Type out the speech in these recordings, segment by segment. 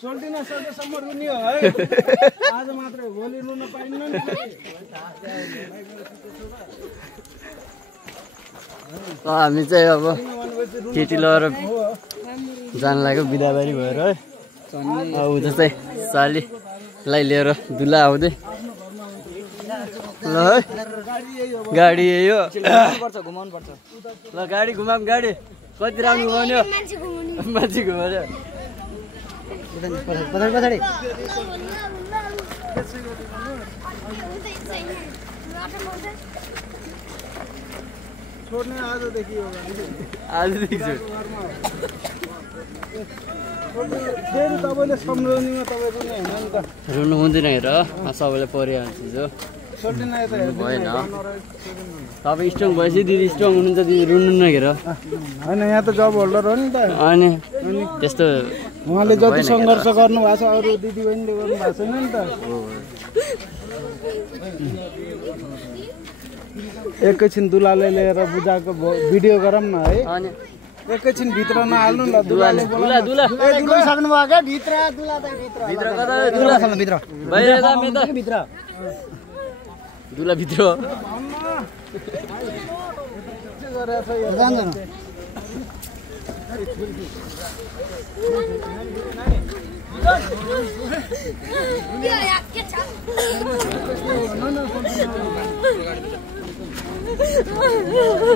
सोल्टिना सकेसम्म रुनियो है आज मात्र भोलि रुन पाइन्न नि हामी चाहिँ अब केटी लगेर जान लाग्यो बिदाबारी भएर है अब जस्तै सालीलाई लिएर दुला आउँदै ल है गाडी यही हो घुमाउनु पर्छ ल गाडी घुमाम गाडी कति राम्रो घुमाउने मान्छे घुमाउने पछाडि छोड्ने आजदेखि हो आजदेखि फेरि तपाईँले सम्झाउनेमा तपाईँको नै होइन नि त रुनु हुँदैन हेर सबैलाई परिहाल्छ जो सोल्टिना यता भएन तपाईँ स्ट्रङ भएपछि दिदी स्ट्रङ हुनुहुन्छ दिदी रुनु नहेर होइन यहाँ त जब होल्डर हो नि त अनि त्यस्तो उहाँले जति सङ्घर्ष गर्नु भएको छ अरू दिदीबहिनीले गर्नु भएको छैन नि त एकैछिन दुलाले लिएर बुझाएको भिडियो गरौँ न है एकैछिन भित्र नहाल्नु न दुलाले सक्नु भयो क्या भित्र दुला भित्र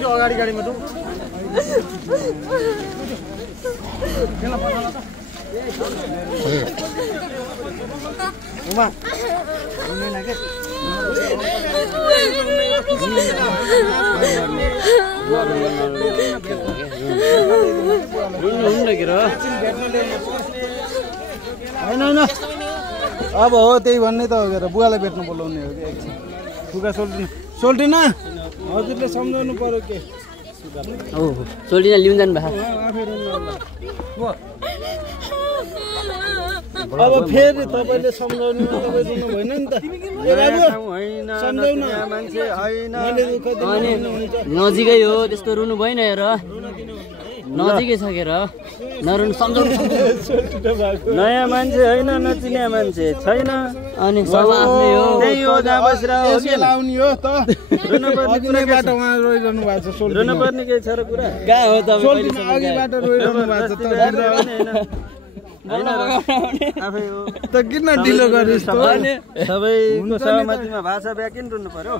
अगाडि गाडीमा होइन अब हो त्यही भन्ने त हो क्या बुवालाई भेट्नु बोलाउने हो कि एकछिन फुगा सोल्टिना हजुरले सम्झाउनु पर्यो के सोल्टिना लिउँ जानु भएको अब फेरि तपाईँले सम्झाउनु भएन नि त नजिकै हो त्यस्तो रुनु भएन हेर नजिकै छ के र नरुनु सम्झाउनु नयाँ मान्छे होइन नचिने मान्छे छैन अनि सबै आफ्नै हो त्यही हो जहाँ बसेर हो के लाउने हो त रुनुपर्ने बाटो उहाँ रोइरहनु भएको छ रुनुपर्ने केही छ र कुरा कहाँ हो तपाईँ अघिबाट रोइरहनु भएको छ त किन ढिलो गरिस् सबैको सहमतिमा भाषा व्याकिन रुनु पर्यो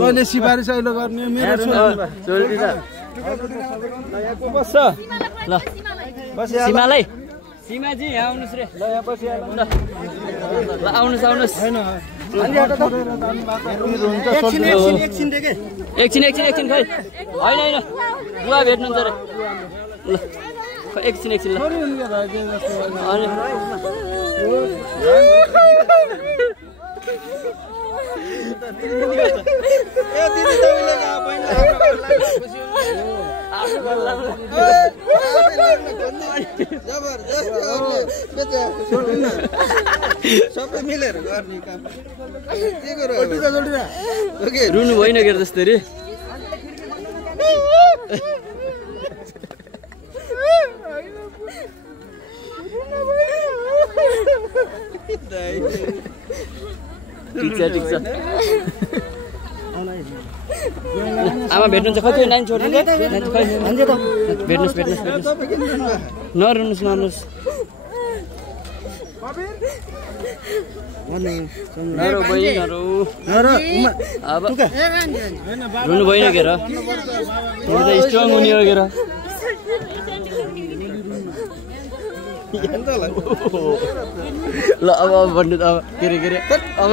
तैँले सिफारिस अहिले गर्ने मेरो बस्छ ल सीमालाई सीमाजी यहाँ आउनुहोस् रे ल यहाँ बसिहाल्नु ल आउनुहोस् आउनुहोस् एकछिन खै होइन बुवा भेट्नुहुन्छ रे ल एकछिन ल सबै मिलेर गर्ने काम रुनु भएन के जस्तै ठिक छ आमा भेट्नुहुन्छ कति नानी छोड्नु भेट्नुहोस् नरुनुहोस् अब रुनु भएन के र स्ट्रङ हुने हो के र ल अब भन्नु त अब के अरे अब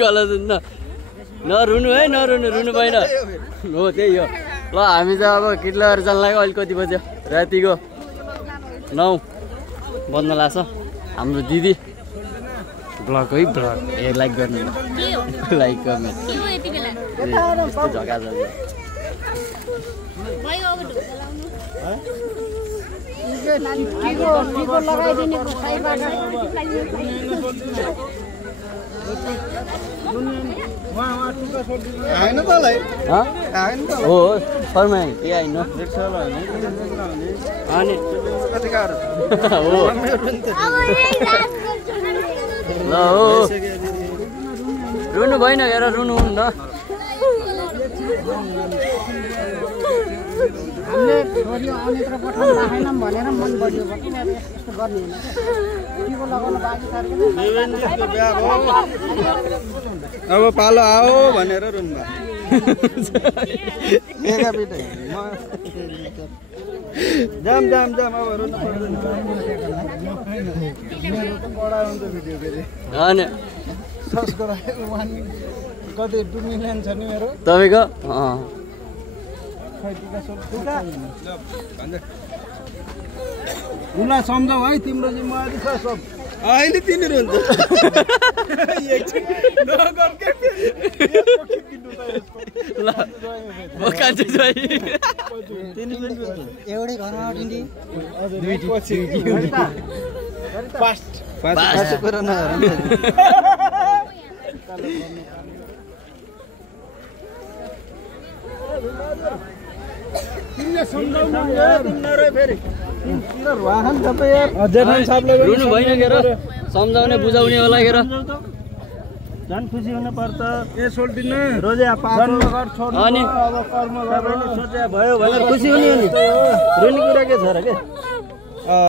गलत हुन्छ नरुनु है रुनु भएन हो त्यही हो ल हामी चाहिँ अब किट्लाहरू जान लाग्यो अहिले कति बज्यो रातिको 9 बज्न लाग्छ हाम्रो दिदी ब्लग है ब्लग लाइक गर्नु लाइक कमेन्ट यस्तो झका छ होइन तँलाई हो शर्मा के आइन अनि कति गाह्रो हो ल हो रुनु भएन हेर रुनु हुन्न हामीले छोरी अन्यत्र पठाउनु राखेनौँ भनेर मन बढ्यो किन यस्तो गर्ने होइन टिको लगाउनु बाँकी अब पालो आओ भनेर रुन्नु जाम जाम जाम अब रुनु पर्दैन मेरो त बडा हुन्छ भिडियो फेरि अनि सब्सक्राइब कति 2 मिलियन छ नि मेरो तपाईँको उसलाई सम्झाऊ है तिम्रो जिम्मेवारी छ सब अहिले तिनीहरू हुन्छ एउटै घरमा अटिन्डी रुनु भएन के र सम्झाउने बुझाउने होला के र झन् खुसी हुनु पर्छ ए सोल्टिन रोजे अनि अब कर्म गरेर सोचे भयो भने खुसी हुने हो नि रुने कुरा के छ र के